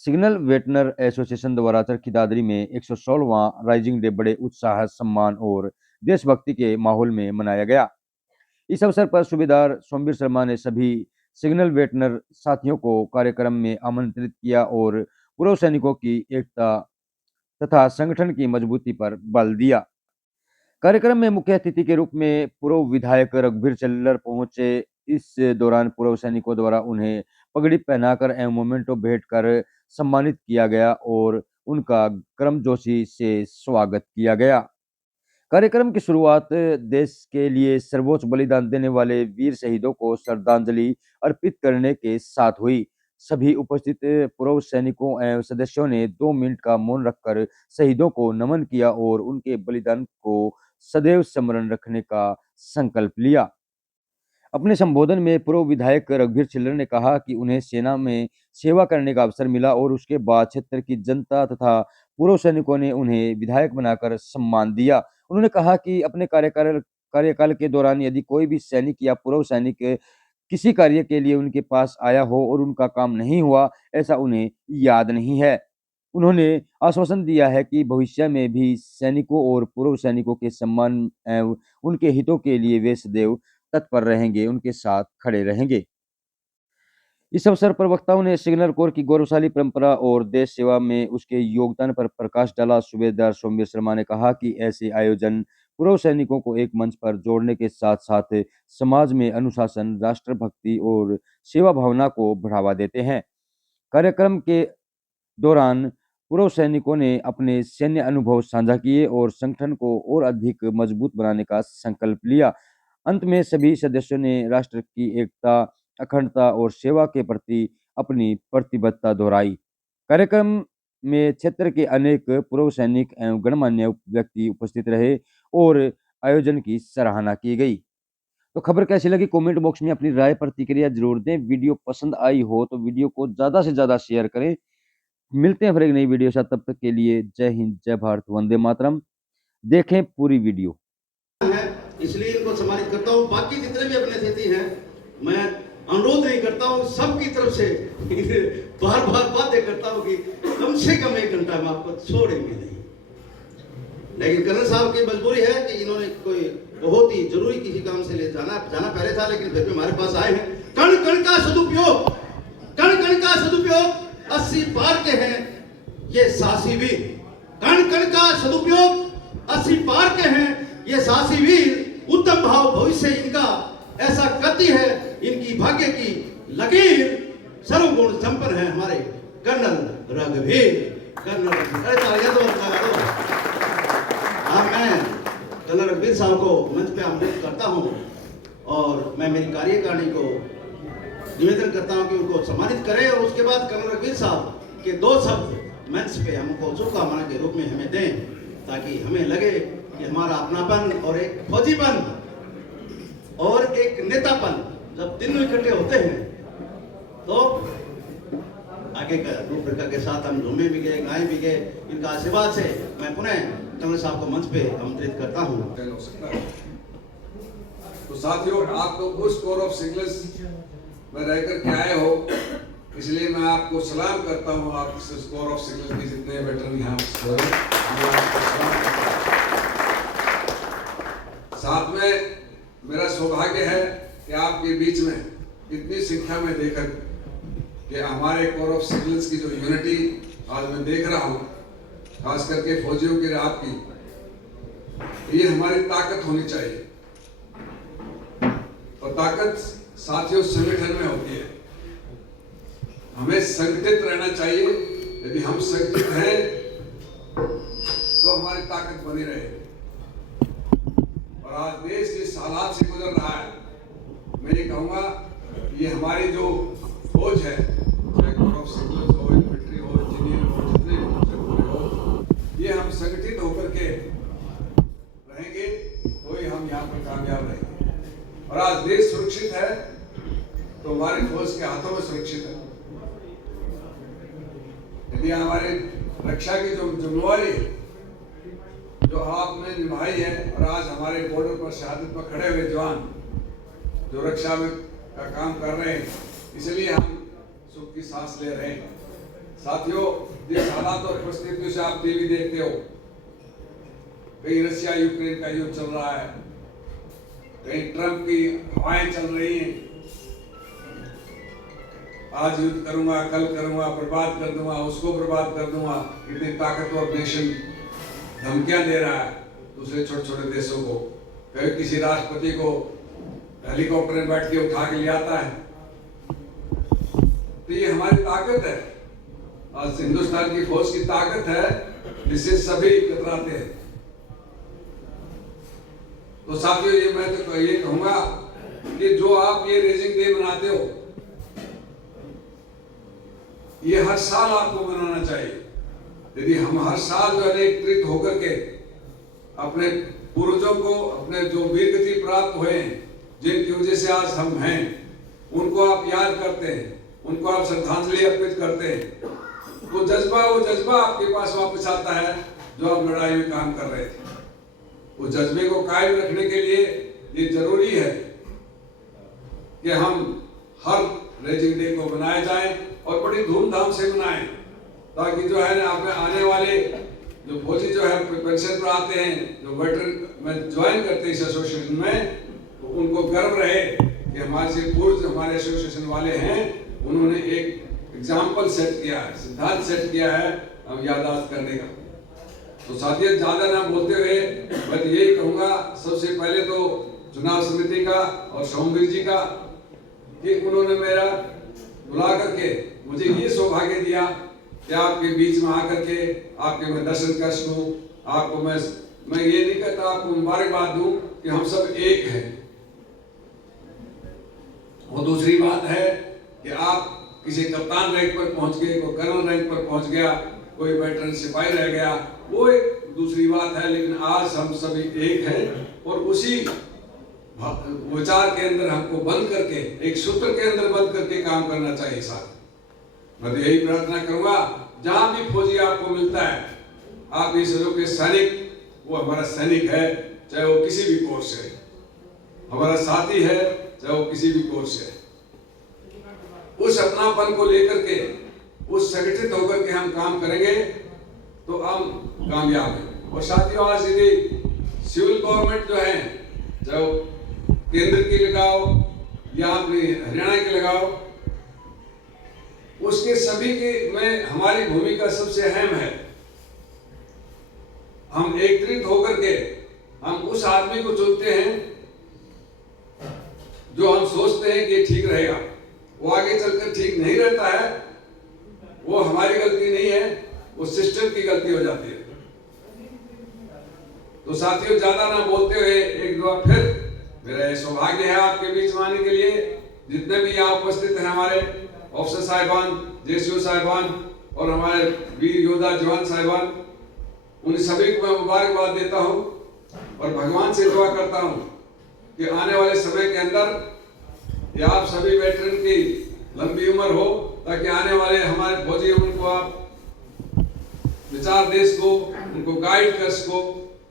Signal वेटनर association द्वारा चरखी दादरी में 116वां rising day बड़े उत्साह, सम्मान और देशभक्ति के माहौल में मनाया गया। इस अवसर पर सूबेदार सोमवीर शर्मा ने सभी सिग्नल वेटनर साथियों को कार्यक्रम में आमंत्रित किया और पूर्व सैनिकों की एकता तथा संगठन की मजबूती पर बल दिया। कार्यक्रम में मुख्य अतिथि के रूप में पूर्व विधायक रघुवीर चिल्लर पहुंचे। इस दौरान पूर्व सैनिकों द्वारा उन्हें पगड़ी पहनाकर एवं मोमेंटो भेंट कर सम्मानित किया गया और उनका गर्मजोशी से स्वागत किया गया। कार्यक्रम की शुरुआत देश के लिए सर्वोच्च बलिदान देने वाले वीर शहीदों को श्रद्धांजलि अर्पित करने के साथ हुई। सभी उपस्थित पूर्व सैनिकों एवं सदस्यों ने 2 मिनट का मौन रखकर शहीदों को नमन किया और उनके बलिदान को सदैव स्मरण रखने का संकल्प लिया। अपने संबोधन में पूर्व विधायक रघुवीर चिल्लर ने कहा कि उन्हें सेना में सेवा करने का अवसर मिला और उसके बाद क्षेत्र की जनता तथा पूर्व सैनिकों ने उन्हें विधायक बनाकर सम्मान दिया। उन्होंने कहा कि अपने कार्यकाल के दौरान यदि कोई भी सैनिक या पूर्व सैनिक किसी कार्य के लिए उनके पास आया हो और उनका काम नहीं हुआ, ऐसा उन्हें याद नहीं है। उन्होंने आश्वासन दिया है कि भविष्य में भी सैनिकों और पूर्व सैनिकों के सम्मान एवं उनके हितों के लिए वे सदैव तत्पर रहेंगे, उनके साथ खड़े रहेंगे। इस अवसर पर वक्ताओं ने सिग्नल कोर की गौरवशाली परंपरा और देश सेवा में उसके योगदान पर प्रकाश डाला। सूबेदार सोमवीर शर्मा ने कहा कि ऐसे आयोजन पूर्व सैनिकों को एक मंच पर जोड़ने के साथ साथ समाज में अनुशासन, राष्ट्रभक्ति और सेवा भावना को बढ़ावा देते हैं। कार्यक्रम के दौरान पूर्व सैनिकों ने अपने सैन्य अनुभव साझा किए और संगठन को और अधिक मजबूत बनाने का संकल्प लिया। अंत में सभी सदस्यों ने राष्ट्र की एकता, अखंडता और सेवा के प्रति अपनी प्रतिबद्धता दोहराई। कार्यक्रम में क्षेत्र के अनेक पूर्व सैनिक एवं गणमान्य व्यक्ति उपस्थित रहे और आयोजन की सराहना की गई। तो खबर कैसी लगी कमेंट बॉक्स में अपनी राय प्रतिक्रिया जरूर दें। वीडियो पसंद आई हो तो वीडियो को ज्यादा से ज्यादा शेयर करें। मिलते हैं फिर एक नई वीडियो साथ, तब तक के लिए जय हिंद, जय भारत, वंदे मातरम। देखें पूरी वीडियो। इसलिए इनको सम्मानित करता हूँ। बाकी जितने भी अपने अतिथि हैं, मैं अनुरोध नहीं करता हूँ सबकी तरफ से बार बार बातें करता हूँ कि कम से कम 1 घंटा में आपको छोड़ेंगे नहीं। लेकिन कर्नल साहब की मजबूरी है कि इन्होंने कोई बहुत ही जरूरी किसी काम से ले जाना पहले था, लेकिन फिर भी हमारे पास आए हैं। कण कण का सदुपयोग, कण कण का सदुपयोग 80 पार के हैं ये साहसी वीर। कण कण का सदुपयोग 80 पार के हैं ये साहसी वीर। उत्तम भाव भविष्य इनका ऐसा गति है, इनकी भाग्य की लकीर। सर्वगुण संपन्न है हमारे कर्नल रघुवीर। मैं कर्नल रघुवीर साहब को मंच पे आमंत्रित करता हूं और मैं मेरी कार्यकारिणी को निवेदन करता हूं कि उनको सम्मानित करें और उसके बाद कर्नल रघुवीर साहब के 2 शब्द मंच पे हमको शुभकामना के रूप में हमें दें, ताकि हमें लगे कि हमारा अपनापन और एक फौजीपन और एक नेतापन जब तीनों इकट्ठे होते हैं तो आगे का रूपरेखा के साथ हम झूमे भी गए, गाए भी गए। इनका आशीर्वाद से मैं पुनः कर्नल साहब को मंच पे आमंत्रित करता हूं। तो साथियों, आप लोग उस कोर ऑफ सिग्नल्स में रहकर के आए हो, इसलिए मैं आपको सलाम करता हूं। आप इस कोर ऑफ सिग्नल के जितने वेटरन यहाँ साथ में मेरा सौभाग्य है कि आपके बीच में इतनी संख्या में देखकर कि हमारे कोर ऑफ सिग्नल्स की जो यूनिटी आज मैं देख रहा हूँ, खास करके फौजियों की रात की, ये हमारी ताकत होनी चाहिए। और ताकत साथियों संगठन में होती है। हमें संगठित रहना चाहिए। यदि हम संगठित हैं तो हमारी ताकत बनी रहेगी। और आज देश जिस हालात से गुजर रहा है, मैं ये कहूँगा ये हमारी जो फौज है, चाहे कोर ऑफ सिग्नल्स हो, इन्फेंट्री हो, इंजीनियर हो, जितने हो, ये हम संगठित होकर के रहेंगे तो ही हम यहाँ पर कामयाब रहेंगे। और आज देश सुरक्षित है तो हमारी फौज के हाथों में सुरक्षित है। यदि हमारी रक्षा की जो जिम्मेवारी है जो आपने निभाई है, और आज हमारे बॉर्डर पर शहादत पर खड़े हुए जवान जो रक्षा में का काम कर रहे हैं, इसलिए हम सुख की सांस ले रहे हैं। साथियों, जिस हालात और परिस्थितियों से आप टीवी देखते हो, कहीं रशिया यूक्रेन का युद्ध चल रहा है, कहीं ट्रंप की हवाएं चल रही हैं, आज युद्ध करूंगा, कल करूंगा, बर्बाद कर दूंगा, उसको बर्बाद कर दूंगा, इतनी ताकतवर नेशन धमकियां दे रहा है दूसरे छोटे छोटे देशों को। कभी किसी राष्ट्रपति को हेलीकॉप्टर में बैठ के उठा के ले आता है। तो ये हमारी ताकत है, आज हिंदुस्तान की फौज की ताकत है, जिससे सभी कतराते हैं। तो साथियों, ये मैं तो ये कहूंगा कि जो आप ये रेजिंग डे मनाते हो, ये हर साल आपको मनाना चाहिए। यदि हम हर साल जो है एकत्रित होकर के अपने पूर्वजों को, अपने जो वीर गति प्राप्त हुए हैं, जिनकी वजह से आज हम हैं, उनको आप याद करते हैं, उनको आप श्रद्धांजलि अर्पित करते हैं, वो जज्बा आपके पास वापस आता है जो आप लड़ाई में काम कर रहे थे। वो जज्बे को कायम रखने के लिए ये जरूरी है कि हम हर रेजिंग डे को मनाए जाए और बड़ी धूमधाम से मनाएं, ताकि जो है ना आने वाले जो फौजी जो है पेंशन पर आते हैं, जो वेटरन में ज्वाइन करते हैं इस एसोसिएशन में, तो उनको गर्व रहे कि हमारे से पूर्व हमारे एसोसिएशन वाले हैं, उन्होंने एक एग्जाम्पल सेट किया है, सिद्धांत सेट किया है हम याददाश्त करने का। तो साथियों, ज्यादा ना बोलते हुए मैं तो यही कहूंगा, सबसे पहले तो चुनाव समिति का और सोमवीर जी का कि उन्होंने मेरा बुला करके मुझे ये सौभाग्य दिया कि आपके बीच में आकर के आपके मैं दर्शन कर सकूं। आपको मैं ये नहीं कहता, आपको मुबारकबाद दूं कि हम सब एक हैं। और दूसरी बात है कि आप किसी कप्तान रैंक पर पहुंच गए, कोई कर्नल रैंक पर पहुंच गया, कोई वेटरन सिपाही रह गया, वो एक दूसरी बात है, लेकिन आज हम सभी एक हैं और उसी विचार के अंदर हमको बंद करके, एक सूत्र के अंदर बंद करके काम करना चाहिए। साथ मैं तो यही प्रार्थना करूंगा, जहां भी फौजी आपको मिलता है, आप ये समझो कि सैनिक वो हमारा सैनिक है, चाहे वो किसी भी कोर्स से, हमारा साथी है, चाहे वो किसी भी कोर्स से। उस अपनापन को लेकर के, उस संगठित होकर के हम काम करेंगे तो हम कामयाब हैं। और साथियों, आज यदि सिविल गवर्नमेंट जो है, चाहे वो केंद्र की लगाओ या अपनी हरियाणा की लगाओ, उसके सभी के में हमारी भूमिका सबसे अहम है। हम एकत्रित होकर के हम उस आदमी को चुनते हैं जो हम सोचते हैं कि ठीक रहेगा। वो आगे चलकर ठीक नहीं रहता है, वो हमारी गलती नहीं है, वो सिस्टम की गलती हो जाती है। तो साथियों, ज्यादा ना बोलते हुए एक बार फिर मेरा सौभाग्य है आपके बीच में आने के लिए। जितने भी यहाँ उपस्थित हैं हमारे ऑफिसर साहिबान, जेसीओ साहिबान और हमारे वीर योद्धा जवान साहिबान, उन सभी को मैं मुबारकबाद देता हूँ और भगवान से दुआ करता हूँ कि आने वाले समय के अंदर ये आप सभी वेटरन की लंबी उम्र हो, ताकि आने वाले हमारे फौजी उनको आप विचार दे सको, उनको गाइड कर सको,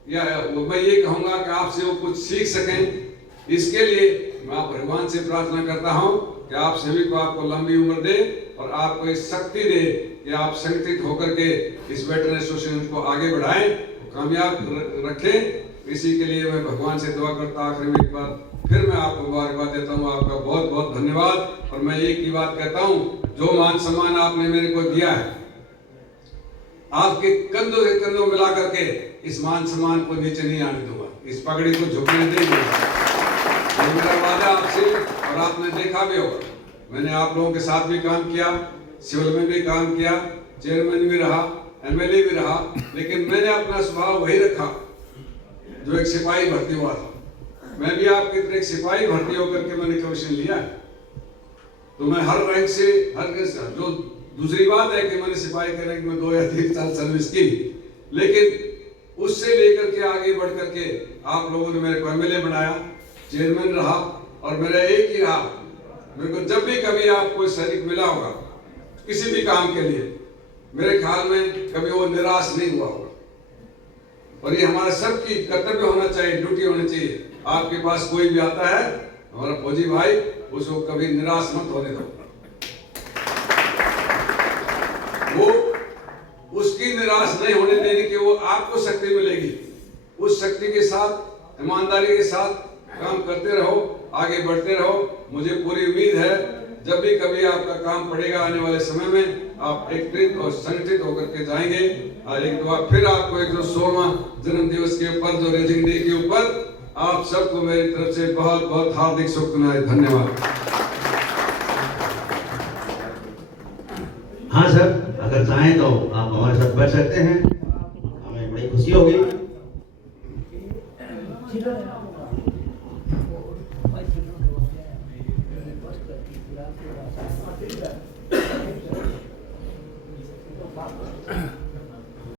या मैं ये कहूँगा कि आपसे वो कुछ सीख सकें। इसके लिए मैं भगवान से प्रार्थना करता हूँ कि आप सभी को आपको लंबी उम्र दे और आपको इस शक्ति दे कि आप संगठित होकर के इस वेटरन एसोसिएशन को आगे बढ़ाएं, कामयाब रखें। इसी के लिए मैं भगवान से दुआ करता हूँ। आखिर में एक बार फिर मैं आपको मुबारकबाद देता हूँ, आपका बहुत बहुत धन्यवाद। और मैं एक ही बात कहता हूँ, जो मान सम्मान आपने मेरे को दिया है, आपके कंधों से कंधों मिला करके इस मान सम्मान को नीचे नहीं आने दूंगा, इस पगड़ी को झुकने नहीं दूंगा। ये मेरा वादा आपसे, और आपने देखा भी होगा, मैंने आप लोगों के साथ भी काम किया, सिविल में भी काम किया, चेयरमैन भी रहा, एमएलए भी रहा, लेकिन मैंने अपना स्वभाव वही रखा जो एक सिपाही भर्ती हुआ था। मैं भी आपकी तरह एक सिपाही भर्ती होकर के मैंने कमीशन लिया है। तो मैं हर रैंक से, जो दूसरी बात है कि मैंने सिपाही के रैंक में 2 या 3 साल सर्विस की, लेकिन उससे लेकर के आगे बढ़ करके आप लोगों ने मेरे को एमएलए बनाया, चेयरमैन रहा, और मेरा एक ही रहा, मेरे को जब भी कभी आप कोई सैनिक मिला होगा किसी भी काम के लिए, मेरे ख्याल में कभी वो निराश नहीं हुआ होगा। और ये हमारा सबकी कर्तव्य होना चाहिए, ड्यूटी होनी चाहिए। आपके पास कोई भी आता है हमारा फौजी भाई, उसको कभी निराश मत होने दो। वो निराश नहीं होने देने की, वो आपको शक्ति मिलेगी। उस शक्ति के साथ, ईमानदारी के साथ काम करते रहो, आगे बढ़ते रहो। मुझे पूरी उम्मीद है जब भी कभी आपका काम पड़ेगा आने वाले समय में, आप एकत्रित और संगठित होकर के जाएंगे। और एक बार फिर आपको 116वां जन्म दिवस के ऊपर, जो राइजिंग डे के ऊपर, आप सबको मेरी तरफ से बहुत बहुत हार्दिक शुभकामनाएं। धन्यवाद। हाँ सर, अगर चाहें तो आप हमारे साथ बैठ सकते हैं, हमें बड़ी खुशी होगी।